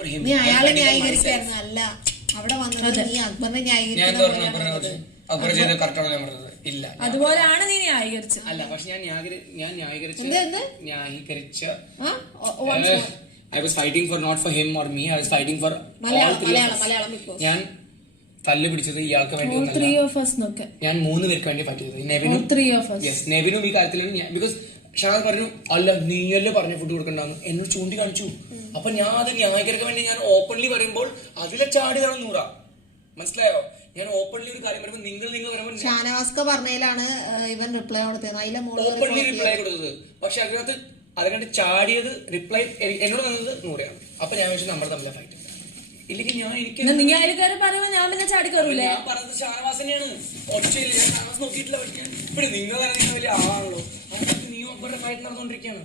for him. നീ അയാളെ ന്യായീകരിക്കായിരുന്നു അല്ല അവിടെ വന്നത് നീ അക്ബറിനെ ന്യായീകരിക്കുന്നത് ഇല്ല അതുപോലെയാണ് നീ ന്യായീകരിച്ചത്. അല്ല പക്ഷെ ഞാൻ ന്യായീകരിച്ച I was fighting for not for him or me. I was fighting for all three of us. ഞാൻ തല്ല് പിടിച്ചത് ഇയാൾക്ക് വേണ്ടി ഞാൻ 3 പേർക്ക് വേണ്ടി ഫൈറ്റ് ചെയ്തത്. നെവിനും ഈ കാര്യത്തിലാണ് ബിക്കോസ് ഷാദ് പറഞ്ഞു അല്ല നീയല്ലേ പറഞ്ഞ ഫുഡ് കൊടുക്കണ്ടെന്ന് എന്നോട് ചൂണ്ടിക്കാണിച്ചു. അപ്പൊ ഞാൻ അത് ന്യായീകരിക്കാൻ വേണ്ടി ഞാൻ ഓപ്പൺലി പറയുമ്പോൾ അതിലെ ചാടിയതാണ് നൂറ. മനസ്സിലായോ? ഞാൻ ഓപ്പൺലി ഒരു കാര്യം പറയുമ്പോൾ നിങ്ങൾ പറയുമ്പോൾ ഷാനവാസ്ക പറഞ്ഞതിലാണ് ഇവൻ റിപ്ലൈ കൊടുത്തത്. ഓപ്പൺലി റിപ്ലൈ കൊടുത്തത്. പക്ഷെ അതിനകത്ത് ചാടിയത് റിപ്ലൈ എന്നോട് തന്നത് നൂറയാണ്. അപ്പൊ ഞാൻ വെച്ചാൽ നമ്മൾ തമ്മിലെ ഫൈറ്റ് ഇല്ലെങ്കിൽ ഞാൻ ഞാൻ പറഞ്ഞത് ഷാനവാസ് തന്നെയാണ്. ഒച്ചയില്ല ഞാൻ ഷാനവാസ് നോക്കിയിട്ടില്ല. പക്ഷെ ഇപ്പഴും നിങ്ങൾ പറയുന്ന വലിയ ആളാണല്ലോ. നീ ഒപ്പരുടെ ഫൈറ്റ് നടന്നുകൊണ്ടിരിക്കുകയാണ്.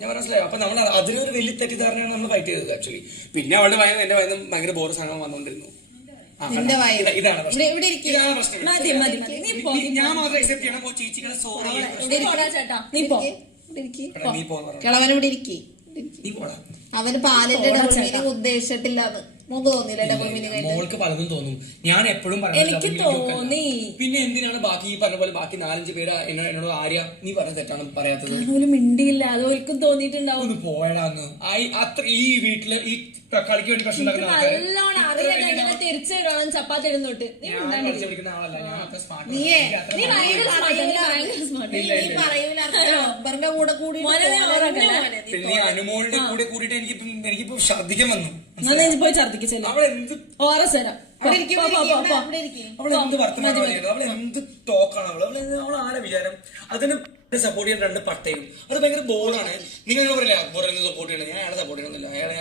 ഞാൻ മനസ്സിലായോ? അപ്പൊ നമ്മൾ അതിനൊരു വലിയ തെറ്റിദ്ധാരണയാണ് നമ്മൾ ഫൈറ്റ് ചെയ്തത് ആക്ച്വലി. പിന്നെ അവളുടെ എന്റെ വയന്ന് ഭയങ്കര ബോറ് സാധനം വന്നുകൊണ്ടിരുന്നു. ഇതാണ് പ്രശ്നം. ഞാൻ മാത്രം അക്സെപ്റ്റ് ചെയ്യണം. ചേച്ചികളെ സോറി കിളവനോട് ഇരിക്കി. അവന് പാലിന്റെ ഡബിൾ മീനിങ് ഉദ്ദേശിച്ചിട്ടില്ലാന്ന് തോന്നില്ല. ഡബിൾ മീനിങ് മോൾക്ക് പലതും തോന്നും. ഞാൻ എപ്പോഴും എനിക്ക് തോന്നി. പിന്നെ എന്തിനാണ് ബാക്കി ഈ പറഞ്ഞ പോലെ ബാക്കി 4-5 പേര് എന്നോട് ആര്യ നീ പറഞ്ഞ തെറ്റാണ് പറയാത്തത്? മിണ്ടിയില്ല. അതുപോൽക്കും തോന്നിയിട്ടുണ്ടാവും. ഒന്ന് പോയടാന്ന്. അത്ര ഈ വീട്ടില് ഈ കളിക്ക് വേണ്ടി പ്രശ്നം നല്ലോണം അറിയാതെ തിരിച്ചിടണം. ചപ്പാത്തി ഇടുന്നോട്ട് വിളിക്കുന്ന ആളല്ല ഞാൻ. അക്ബറിന്റെ കൂടെ കൂടി പിന്നെ അനുമോളുടെ കൂടെ കൂടിയിട്ട് എനിക്കിപ്പോ ഛർദ്ദിക്കാൻ വന്നു. പോയി ഛർദ്ദിക്കിച്ചല്ലോ. അവളെന്ത് അവളെന്ത് വർത്തമാനം അവളെന്ത് ടോക്കാണ് അവളാരെ വിചാരം? അതിന് സപ്പോർട്ട് ചെയ്യാൻ 2 പട്ടയും അത് ഭയങ്കര ബോറാണ്. നിങ്ങൾ പറയില്ല അക്ബർ സപ്പോർട്ട് ചെയ്യണം. ഞാൻ അയാളെ സപ്പോർട്ട് ചെയ്യണമെന്നില്ല. അയാളെ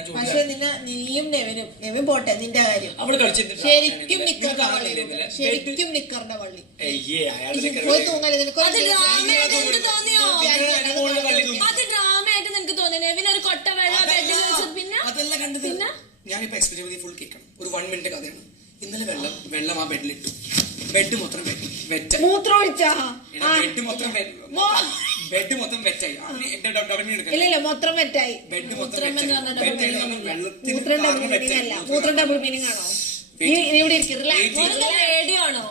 ഞാൻ നീയും നെവിനും പോട്ടെ നിന്റെ കാര്യം. അവള് കളിച്ചിട്ട് ശരിക്കും നിക്കറിന്റെ പള്ളി പോയി തൂങ്ങല്. അതെല്ലാം കണ്ടത് ഞാനിപ്പോ എക്സ്പീരിയൻസ് ഫുൾ കേൾക്കണം. ഒരു 1 മിനിറ്റ് കഥയാണ്. ഇന്നലെ വെള്ളം ആ ബെഡിലിട്ടു. ബെഡ് മൊത്തം വെറ്റായി. ബെഡ് മൊത്തം വെറ്റായി. ഇല്ല മൊത്തം വെറ്റായി. ബെഡ് മൊത്തം മൂത്രം ഡബിൾ മീനിങ് ആണോ? ഇവിടെ റേഡിയോണോ?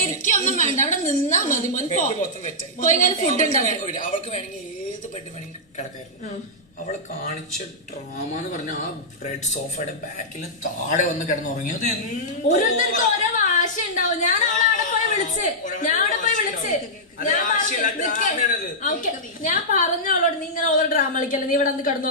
ഇരിക്കൊന്നും വേണ്ട. അവിടെ നിന്നാ മതി. ഫുഡ് ഉണ്ടാവും. അവൾക്ക് വേണമെങ്കിൽ ഏത് ബെഡ് വേണമെങ്കിൽ കിടക്കായിരുന്നു. അവള് കാണിച്ച ഡ്രാമ എന്ന് പറഞ്ഞ ആ റെഡ് സോഫയുടെ ബാക്കിൽ താഴെ വന്ന് കിടന്നുറങ്ങി. അത് ഓരോരുത്തർക്ക് ഓരോ വാശ ഉണ്ടാവും. ഞാൻ അവിടെ പോയി വിളിച്ച് ഞാൻ പറഞ്ഞ അവളോട് നീ ഇങ്ങനെ ഓരോ ഡ്രാമ കളിക്കല്ലേ, നീ ഇവിടെ കിടന്നു